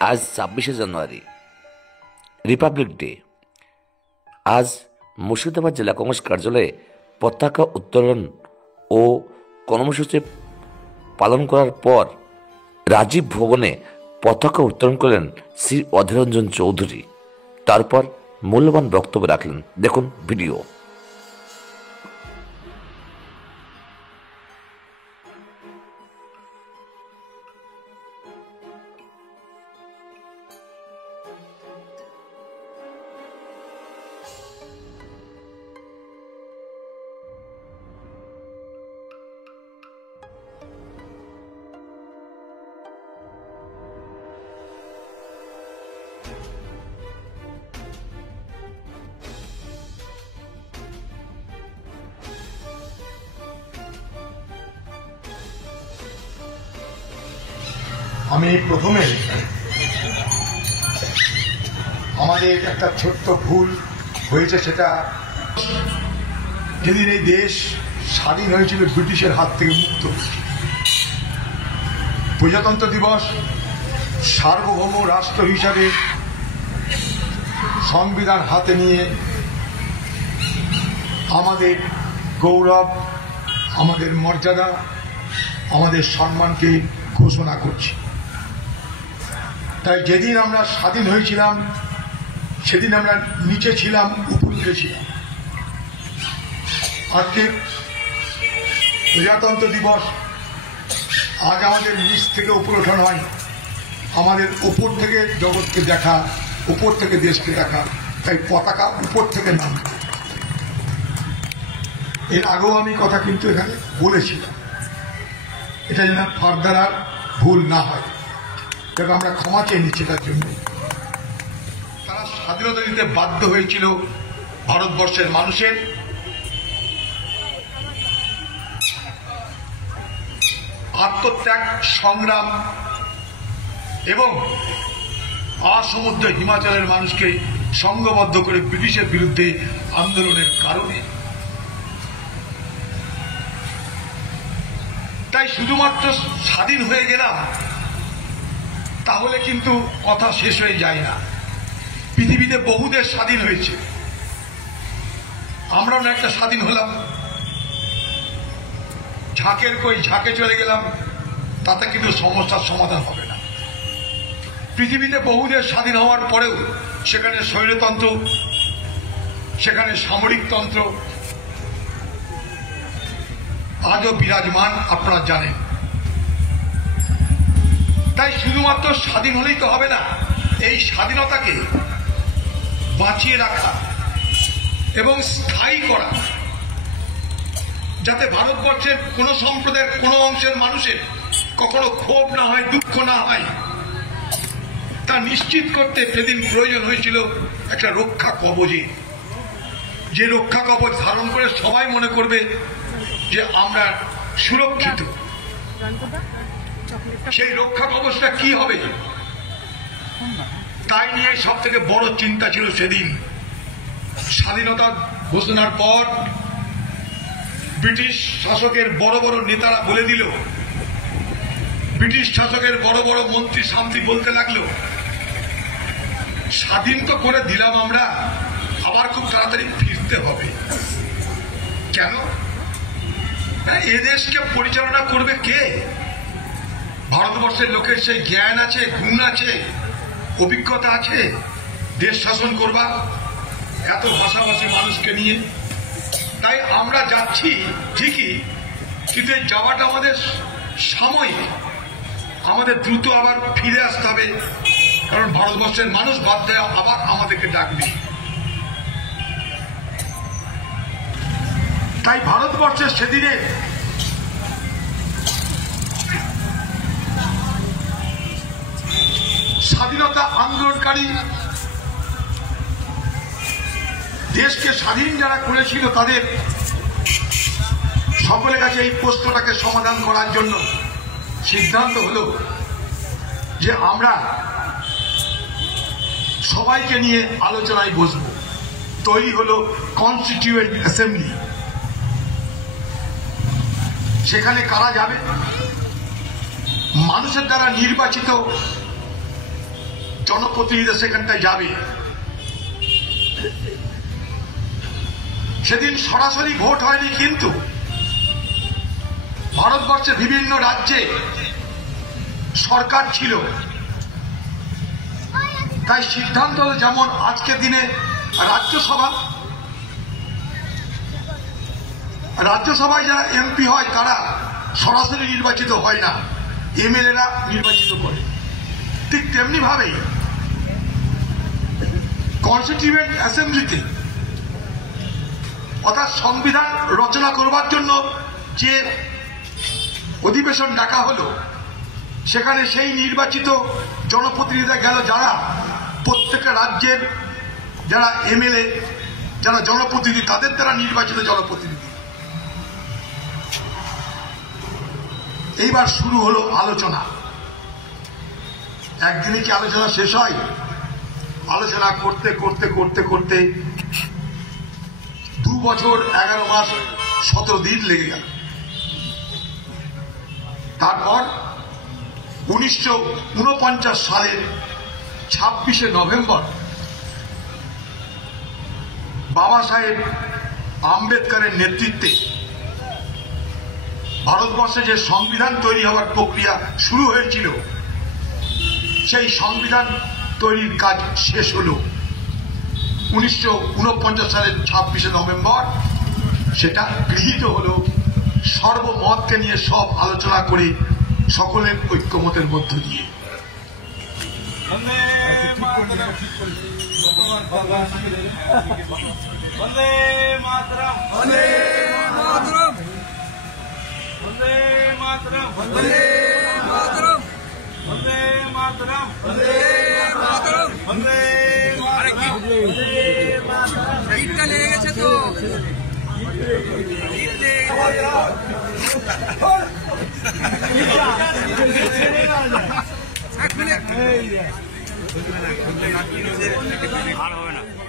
আজ 26শে জানুয়ারি, Republic day. আজ মুর্শিদাবাদ জেলা কংগ্রেস কার্যালয়ে পতাকা উত্তোলন ও কর্মসূচি পালন করার পর রাজীব ভবনে পতাকা উত্তোলন করলেন শ্রী অধীর রঞ্জন চৌধুরী। তারপর মূল্যবান বক্তব্য রাখলেন। দেখুন ভিডিও। আমি প্রথমে আমাদের একটা ছোট্ট ভুল হয়েছে, সেটা যেদিন এই দেশ স্বাধীন হয়েছিল ব্রিটিশের হাত থেকে মুক্ত, প্রজাতন্ত্র দিবস সার্বভৌম রাষ্ট্র হিসাবে সংবিধান হাতে নিয়ে আমাদের গৌরব, আমাদের মর্যাদা, আমাদের সম্মানকে ঘোষণা করছি। তাই যেদিন আমরা স্বাধীন হয়েছিলাম সেদিন আমরা নিচে ছিলাম, উপরে ছিলাম। আজকে প্রজাতন্ত্র দিবস, আজ আমাদের নিচ থেকে উপরে ওঠা নয়, আমাদের উপর থেকে জগৎকে দেখা, উপর থেকে দেশকে দেখা। তাই পতাকা উপর থেকে নামবে। এর আগেও আমি কথা কিন্তু এখানে বলেছিলাম, এটা যেন ফার্দার আর ভুল না হয়, তবে আমরা ক্ষমা চেয়ে নিচ্ছি তার জন্য। তারা স্বাধীনতা দিতে বাধ্য হয়েছিল ভারতবর্ষের মানুষের আত্মত্যাগ, সংগ্রাম এবং আসমুদ্র হিমাচলের মানুষকে সংঘবদ্ধ করে ব্রিটিশের বিরুদ্ধে আন্দোলনের কারণে। তাই শুধুমাত্র স্বাধীন হয়ে গেলাম তাহলে কিন্তু কথা শেষ হয়ে যায় না। পৃথিবীতে বহু দেশ স্বাধীন হয়েছে, আমরাও একটা স্বাধীন হলাম, ঝাঁকের কই ঝাঁকে চলে গেলাম, তাতে কিন্তু সমস্যার সমাধান হবে না। পৃথিবীতে বহু দেশ স্বাধীন হওয়ার পরেও সেখানে স্বৈরতন্ত্র, সেখানে সামরিকতন্ত্র আজও বিরাজমান, আপনারা জানেন। তাই শুধুমাত্র স্বাধীন হলেই তো হবে না, এই স্বাধীনতাকে বাঁচিয়ে রাখা এবং স্থায়ী করা, যাতে ভারতবর্ষের কোন সম্প্রদায়ের কোন অংশের মানুষের কখনো ক্ষোভ না হয়, দুঃখ না হয়, তা নিশ্চিত করতে সেদিন প্রয়োজন হয়েছিল একটা রক্ষা কবচের। যে রক্ষা কবচ ধারণ করে সবাই মনে করবে যে আমরা সুরক্ষিত। সেই রক্ষা কবচটা কি হবে, তাই নিয়ে সব থেকে বড় চিন্তা ছিল সেদিন। স্বাধীনতা ঘোষণার পর ব্রিটিশ শাসকের বড় বড় নেতারা বলে দিল, ব্রিটিশ শাসকের বড় বড় মন্ত্রী সামন্ত্রী বলতে লাগলো, স্বাধীন তো করে দিলাম আমরা, আবার খুব তাড়াতাড়ি ফিরতে হবে। কেন? এদেশকে পরিচালনা করবে কে? ভারতবর্ষের লোকের সেই জ্ঞান আছে, গুণ আছে, অভিজ্ঞতা আছে দেশ শাসন করবা এত ভাষাভাষী মানুষকে নিয়ে? তাই আমরা যাচ্ছি ঠিকই, কিন্তু এই যাওয়াটা আমাদের সাময়িক, আমাদের দ্রুত আবার ফিরে আসতে হবে, কারণ ভারতবর্ষের মানুষ বাধ্য আবার আমাদেরকে ডাকবে। তাই ভারতবর্ষের সেদিনে স্বাধীনতা আন্দোলনকারী, দেশকে স্বাধীন যারা করেছিল তাদের সকলের কাছে এই প্রশ্নটাকে সমাধান করার জন্য সিদ্ধান্ত হলো যে আমরা সবাইকে নিয়ে আলোচনায় বসবো। তৈরি হলো কনস্টিটিউয়েন্ট অ্যাসেম্বলি। সেখানে কারা যাবে? মানুষের দ্বারা নির্বাচিত জনপ্রতিনিধিরা সেখানটায় যাবে। সেদিন সরাসরি ভোট হয়নি, কিন্তু ভারতবর্ষের বিভিন্ন রাজ্যে সরকার ছিল, তাই সিদ্ধান্ত হলো যেমন আজকের দিনে রাজ্যসভায় যারা এমপি হয় তারা সরাসরি নির্বাচিত হয় না, এমএলএরা নির্বাচিত করে। ঠিক তেমনি ভাবেই কনস্টিটিউয়েন্ট অ্যাসেম্বলিতে অর্থাৎ সংবিধান রচনা করবার জন্য যে অধিবেশন ডাকা হলো, সেখানে সেই নির্বাচিত জনপ্রতিনিধিরা গেল, যারা প্রত্যেকটা রাজ্যের যারা এমএলএ, যারা জনপ্রতিনিধি, তাদের দ্বারা নির্বাচিত জনপ্রতিনিধি। এইবার শুরু হলো আলোচনা। একদিনে কি আলোচনা শেষ হয়? আলোচনা করতে করতে করতে করতে 2 বছর 11 মাস 17 দিন লেগে গেল। তারপর 1949 সালের 26শে নভেম্বর বাবা সাহেব আম্বেদকরের নেতৃত্বে ভারতবর্ষে যে সংবিধান তৈরি হওয়ার প্রক্রিয়া শুরু হয়েছিল, সেই সংবিধান তৈরির কাজ শেষ হল 1949 সালের 26শে নভেম্বর। সেটা গৃহীত হল সর্বমতকে নিয়ে, সব আলোচনা করে সকলের ঐক্যমতের মধ্য দিয়ে। লেগে গেছে তো আর হবে না।